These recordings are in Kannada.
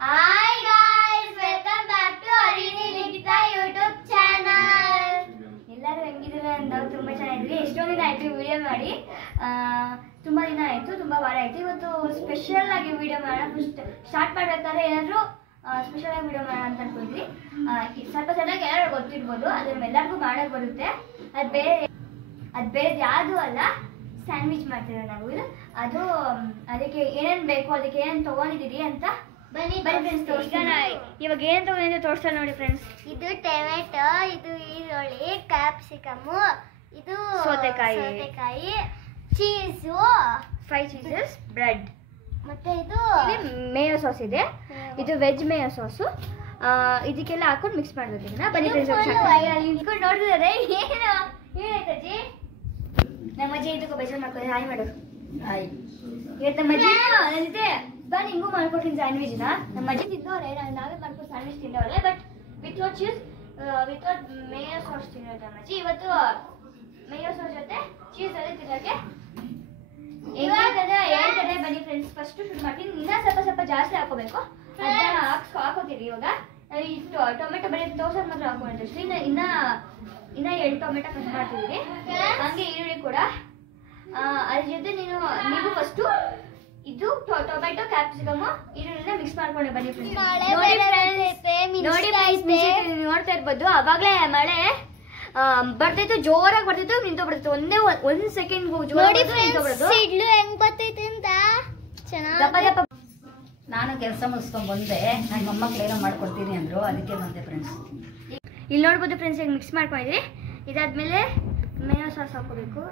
Hi guys, welcome back to Arini Likita YouTube channel. ಎಲ್ಲರೂ ಹೆಂಗಿದ್ದೀರಾ? ನಾವು ತುಂಬಾ ಚೆನ್ನಾಗಿದ್ದೀವಿ. ಎಷ್ಟೊಂದು ದಿನ ಆಯ್ತು ವಿಡಿಯೋ ಮಾಡಿ, ತುಂಬಾ ದಿನ ಆಯ್ತು, ತುಂಬಾ ವಾರ ಆಯ್ತು. ಇವತ್ತು ಸ್ಪೆಷಲ್ ಆಗಿ ವಿಡಿಯೋ ಮಾಡೋಣ. ಫಸ್ಟ್ ಸ್ಟಾರ್ಟ್ ಮಾಡಬೇಕಾದ್ರೆ ಏನಾದರೂ ಸ್ಪೆಷಲ್ ಆಗಿ ವಿಡಿಯೋ ಮಾಡೋಣ ಅಂತ ಅನ್ಕೊಂಡ್ವಿ. ಸ್ವಲ್ಪ ಚೆನ್ನಾಗಿ ಎಲ್ಲರೂ ಗೊತ್ತಿರ್ಬೋದು, ಅದನ್ನ ಎಲ್ಲರಿಗೂ ಮಾಡೋಕೆ ಬರುತ್ತೆ. ಅದು ಬೇರೆ ಯಾವುದು ಅಲ್ಲ, ಸ್ಯಾಂಡ್ವಿಚ್ ಮಾಡ್ತೀವಿ ನಾವು. ಅದು ಅದಕ್ಕೆ ಏನೇನು ಬೇಕು, ಅದಕ್ಕೆ ಏನೇನು ತೊಗೊಂಡಿದ್ದೀರಿ ಅಂತ ಬನ್ನಿ ಫ್ರೆಂಡ್ಸ್ ತೋರಿಸ್ತಾನ. ಇವಾಗ ಏನು ತೊಗೊಂಡಿದ್ದೀವಿ ತೋರಿಸ್ತಾರೆ ನೋಡಿ ಫ್ರೆಂಡ್ಸ್. ಇದು ಟೊಮೆಟೊ, ಇದು ಈರುಳ್ಳಿ, ಕ್ಯಾಪ್ಸಿಕಮ್ಮು, ಇದು ಸೌತೆಕಾಯಿ, ಚೀಸು, 5 ಚೀಸಸ್, ಬ್ರೆಡ್, ಮತ್ತೆ ಇದು ಮೇಯೋ ಸಾಸ್ ಇದೆ. ಇದು ವೆಜ್ ಮೇಯೋ ಸಾಸು. ಇದಕ್ಕೆಲ್ಲ ಹಾಕೊಂಡು ಮಿಕ್ಸ್ ಮಾಡಬೇಕು. ಇದನ್ನ ಬನ್ನಿ ಫ್ರೆಂಡ್ಸ್ ನೋಡ್ತಿದ್ದಾರೆ. ಏನಾಯ್ತಜ್ಜಿ? ನಮ್ಮ ಅಜ್ಜಿ ಇದಕ್ಕೆ ಬೇಜಾರು ಮಾಡ್ಕೊಂಡು ಹಾಯ್ ಮಾಡು. ಹಾಯ್. ಇವತ್ತು ನಮ್ಮ ಅಜ್ಜಿ ನನ್ನ ಜೊತೆ ಬಾ ನಿಂಗೂ ಮಾಡ್ಕೊಡ್ತೀನಿ ಸ್ಯಾಂಡ್ವಿಚ್ನ. ನಮ್ಮ ಅಜ್ಜಿ ತಿನ್ನೋರೆ, ನಾವೇ ಮಾಡ್ಕೊಂಡು ಸ್ಯಾಂಡ್ವಿಚ್ ತಿನ್ನೋರೆ, but without cheese, without mayo sauce ತಿನ್ನೋದು ನಮ್ಮ ಅಜ್ಜಿ. ಇವತ್ತು ಮೇಯೋ ಸಾಸ್ ಜೊತೆ ಚೀಸ್ ಅದೇ ತಿನ್ನೋಕ್ಕೆ ಹೇಳ್ತಾರೆ. ಬನ್ನಿ ಫ್ರೆಂಡ್ಸ್ ಫಸ್ಟ್ ಶುರು ಮಾಡ್ತೀನಿ. ಇನ್ನೂ ಸ್ವಲ್ಪ ಜಾಸ್ತಿ ಹಾಕೋಬೇಕು, ಅದನ್ನ ಹಾಕೋತೀರಿ. ಇವಾಗ ಇಷ್ಟು ಟೊಮೆಟೊ ಬರೀ ತೋರ್ಸೋಕೆ ಮಾತ್ರ ಹಾಕೊಂಡಿರ್ತೀವಿ. ಇನ್ನ 2 ಟೊಮೆಟೊ ಕಟ್ ಮಾಡ್ತಿದ್ದೀವಿ. ಹಂಗೆ ಈರುಳ್ಳಿ ಕೂಡ. ಅದ್ರ ಜೊತೆ ನೀವು ಫಸ್ಟು ಇದು ಟೊಮೆಟೊ, ಕ್ಯಾಪ್ಸಿಕಮ್, ಈರುಳ್ಳಿನ ಮಿಕ್ಸ್ ಮಾಡ್ಕೊಂಡು ಬನ್ನಿ ಫ್ರೆಂಡ್ಸ್. ನೋಡ್ತಾ ಇರ್ಬೋದು, ಅವಾಗಲೇ ಮಳೆ ಬರ್ತಿತ್ತು, ಜೋರಾಗಿ ಬರ್ತಿತ್ತು, ನಿಂತೋಗ್ಬಿಡ್ತು. ಒಂದ್ ಸೆಕೆಂಡ್ ಜೋರಾಗಿ ಹೆಂಗ್ ಬರ್ತೈತೆ ಅಂತ ಚೆನ್ನಾಗಿ. ನಾನು ಕೆಲಸ ಮುಗಿಸ್ಕೊಂಡ್ ಬಂದೆ. ನನ್ನ ಮೊಮ್ಮಕ್ಳು ಏನೋ ಮಾಡ್ಕೊಡ್ತೀನಿ ಅಂದ್ರು, ಅದಕ್ಕೆ ಬಂದೆ ಫ್ರೆಂಡ್ಸ್. ಇಲ್ಲಿ ನೋಡ್ಬೋದು ಫ್ರೆಂಡ್ಸ್, ಈಗ ಮಿಕ್ಸ್ ಮಾಡ್ಕೊಂಡಿದ್ರಿ. ಇದಾದ್ಮೇಲೆ ಮೇಯೋ ಸಾಸ್ ಹಾಕೋಬೇಕು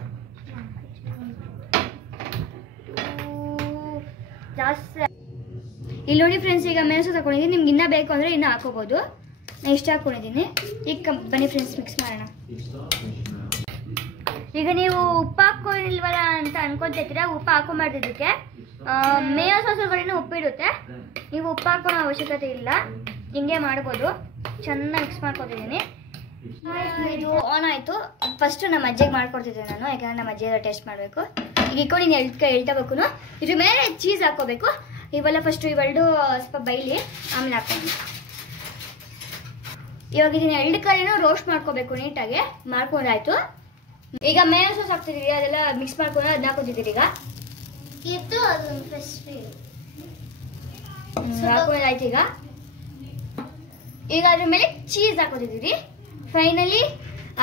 ಜಾಸ್ತಿ. ಇಲ್ಲಿ ನೋಡಿ ಫ್ರೆಂಡ್ಸ್, ಈಗ ಮೇಯೋ ಸಾಸ್ ಹಾಕೊಂಡಿದ್ದೀನಿ. ನಿಮ್ಗೆ ಇನ್ನೂ ಬೇಕು ಅಂದರೆ ಇನ್ನೂ ಹಾಕೋಬೋದು. ನಾನು ಇಷ್ಟ ಹಾಕೊಂಡಿದ್ದೀನಿ. ಈಗ ಬನ್ನಿ ಫ್ರೆಂಡ್ಸ್ ಮಿಕ್ಸ್ ಮಾಡೋಣ. ಈಗ ನೀವು ಉಪ್ಪು ಹಾಕೊಂಡಿಲ್ವಲ್ಲ ಅಂತ ಅನ್ಕೊಂತಿರ್ತೀರ. ಉಪ್ಪು ಹಾಕೊಂಬಾರ್ದಿದ್ದಕ್ಕೆ. ಮೇಯೋ ಸಾಸ್ ಒಳಗಡೆ ಉಪ್ಪಿರುತ್ತೆ, ನೀವು ಉಪ್ಪು ಹಾಕೋಣ ಅವಶ್ಯಕತೆ ಇಲ್ಲ. ಹಿಂಗೆ ಮಾಡ್ಬೋದು. ಚೆನ್ನಾಗಿ ಮಿಕ್ಸ್ ಮಾಡ್ಕೊತಿದ್ದೀನಿ. ಇದು ಆನ್ ಆಯಿತು. ಫಸ್ಟು ನಮ್ಮ ಅಜ್ಜಿಗೆ ಮಾಡ್ಕೊಡ್ತಿದ್ದೆ ನಾನು, ಯಾಕಂದರೆ ನಮ್ಮ ಅಜ್ಜಿ ಟೇಸ್ಟ್ ಮಾಡಬೇಕು. ಈಗ ಇಟ್ಕೊಂಡು ನೀನು ಹೇಳ್ತಬೇಕು. ಇದ್ರ ಮೇಲೆ ಚೀಸ್ ಹಾಕೋಬೇಕು. ಇವೆಲ್ಲ ಫಸ್ಟು ಇವೆರಡು ಸ್ವಲ್ಪ ಬೈಲಿ, ಆಮೇಲೆ ಹಾಕೊಂಡು ಇವಾಗ ಇದನ್ನ 2 ಕಡೆನೂ ರೋಸ್ಟ್ ಮಾಡ್ಕೋಬೇಕು ನೀಟಾಗಿ. ಮಾಡ್ಕೊಂಡಾಯ್ತು. ಈಗ ಮೇಯೋ ಸಾಸ್ ಹಾಕ್ತಿದ್ದೀವಿ, ಅದೆಲ್ಲ ಮಿಕ್ಸ್ ಮಾಡ್ಕೊಂಡು ಅದನ್ನ ಹಾಕೋತಿದ್ದೀರಿ. ಈಗ ಹಾಕೊಂಡಾಯ್ತು. ಈಗ ಅದ್ರ ಮೇಲೆ ಚೀಸ್ ಹಾಕೋತಿದ್ದೀರಿ. ಫೈನಲಿ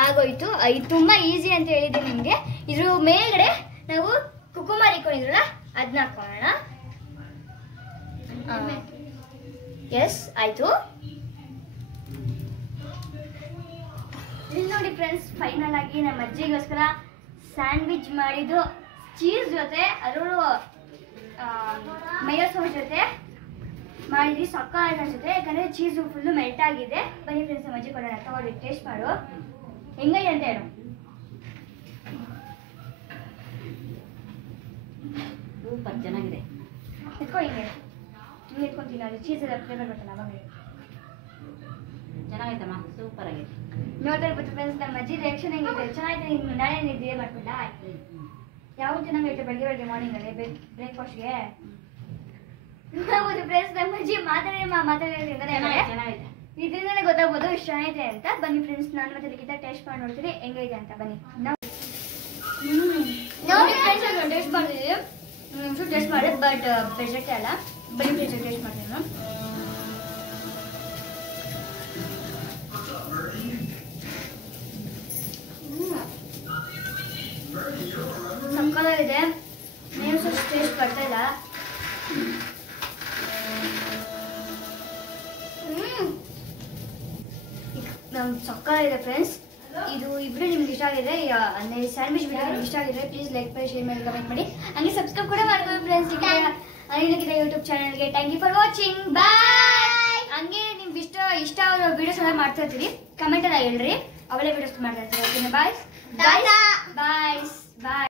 ಆಗೋಯ್ತು. ಇದು ತುಂಬಾ ಈಸಿ ಅಂತ ಹೇಳಿದ್ದೆ ನಿಮ್ಗೆ. ಇದ್ರ ಮೇಲ್ಗಡೆ ನಾವು ಕುಕುಂಬರ್ ಇಟ್ಕೊಂಡಿದ್ರಲ್ಲ ಅದನ್ನ ಹಾಕೋಣ. ಎಸ್ ಆಯ್ತು. ಇಲ್ಲಿ ನೋಡಿ ಫ್ರೆಂಡ್ಸ್, ಫೈನಲ್ ಆಗಿ ನಮ್ಮ ಅಜ್ಜಿಗೋಸ್ಕರ ಸ್ಯಾಂಡ್ವಿಚ್ ಮಾಡಿದ್ದು ಚೀಸ್ ಜೊತೆ, ಅದರಲ್ಲೂ ಮೇಯೋ ಸಾಸ್ ಜೊತೆ ಮಾಡಿದ್ವಿ. ಸಕ್ಕ ಅನ್ಸುತ್ತೆ, ಯಾಕಂದ್ರೆ ಚೀಸು ಫುಲ್ಲು ಮೆಲ್ಟ್ ಆಗಿದೆ. ಬನ್ನಿ ಫ್ರೆಂಡ್ಸ್ ನಮ್ಮ ಅಜ್ಜಿ ಕೊಡೋಣ. ತಗೊಳ್ಳಿ, ಟೇಸ್ಟ್ ಮಾಡು, ಹೆಂಗೈತೆ ಅಂತ ಹೇಳು. ಸೂಪರ್ ಚೆನ್ನಾಗಿದೆ. ಇಟ್ಕೊ, ಹಿಂಗೆ ಇಟ್ಕೊಂತೀನಿ. ಅದು ಚೀಸ್ ಎಲ್ಲ ಫ್ಲೇವರ್ ಬರ್ತಲ್ಲ ಅವಾಗ. ಚೆನ್ನಾಗೈತಮ್ಮ, ಸೂಪರ್ ಆಗಿದೆ. ನೋಡ್ತಾ ಇರ್ಬೋದು ಫ್ರೆಂಡ್ಸ್, ನಮ್ಮ ಅಜ್ಜಿ ರಿಯಾಕ್ಷನ್ ಹೆಂಗಿದೆ. ಚೆನ್ನಾಗಿದೆ. ನಾಳೆ ಇದೇ ಮಾಡ್ಕೊಂಡ ಯಾವ ಚೆನ್ನಾಗೈತೆ ಬೆಳಗ್ಗೆ ಮಾರ್ನಿಂಗಲ್ಲಿ ಬ್ರೇಕ್ಫಾಸ್ಟ್ಗೆ. ಹೌದು ಫ್ರೆಂಡ್ಸ್, ನಮ್ಮ ಅಜ್ಜಿ ಮಾತಾಡೋದ್ರಿಂದನೇ ಇದರಿಂದನೇ ಗೊತ್ತಾಗ್ಬೋದು ಎಷ್ಟು ಚೆನ್ನಾಗಿದೆ ಅಂತ. ಬನ್ನಿ ಫ್ರೆಂಡ್ಸ್, ನಾನು ಮತ್ತೆ ಲಿಖಿತ ಟೇಸ್ಟ್ ಮಾಡಿ ನೋಡ್ತೀರಿ ಹೆಂಗೈತೆ ಅಂತ. ಬನ್ನಿ ನೋಡಿ ಫ್ರೆಂಡ್ಸ್, ಅದು ಟೇಸ್ಟ್ ಮಾಡ್ತಿದ್ದೀವಿ. ಟೇಸ್ಟ್ ಮಾಡಿ, ಬಟ್ ಬೆಜೆಟೇ ಅಲ್ಲ. ಬನ್ನಿ ಫ್ರೆಂಡ್ಸ್ ಟೇಸ್ಟ್ ಮಾಡ್ತೀನಿ ನಾನು. ಸಕ್ಕತ್ತಾಗಿದೆ. ನೀವು ಸ್ವಲ್ಪ ಟೇಸ್ಟ್ ಬರ್ತಾ ಇಲ್ಲ. ಸಕ್ಕತ್ತಾಗಿದೆ ಫ್ರೆಂಡ್ಸ್. ಇದು ಇಬ್ಬರು ನಿಮ್ಗೆ ಇಷ್ಟ ಆಗಿದೆ, ಅಂದರೆ ಸ್ಯಾಂಡ್ವಿಚ್ ವಿಡಿಯೋ ನಿಮ್ಗೆ ಇಷ್ಟ ಆಗಿದ್ರೆ ಪ್ಲೀಸ್ ಲೈಕ್ ಮಾಡಿ, ಶೇರ್ ಮಾಡಿ, ಕಮೆಂಟ್ ಮಾಡಿ. ಹಂಗೆ ಸಬ್ಸ್ಕ್ರೈಬ್ ಕೂಡ ಮಾಡ್ಬೋದು ಫ್ರೆಂಡ್ಸ್ ಅನಿಲಿಕಿತ ಯೂಟ್ಯೂಬ್ ಚಾನಲ್ಗೆ. Thank you for watching. Bye. ಹಂಗೆ ನಿಮ್ಗೆ ಇಷ್ಟ ಆಗೋ ವಿಡಿಯೋಸ್ ಎಲ್ಲ ಮಾಡ್ತಾ ಇರ್ತೀರಿ, ಕಮೆಂಟ್ ಎಲ್ಲ ಹೇಳ್ರಿ. ಅವೆಲ್ಲ ವಿಡಿಯೋಸ್ ಮಾಡ್ತಾ ಇರ್ತೀವಿ. ಓಕೆನಾ? ಬಾಯ್ ಬಾಯ್ ಬಾಯ್ ಬಾಯ್.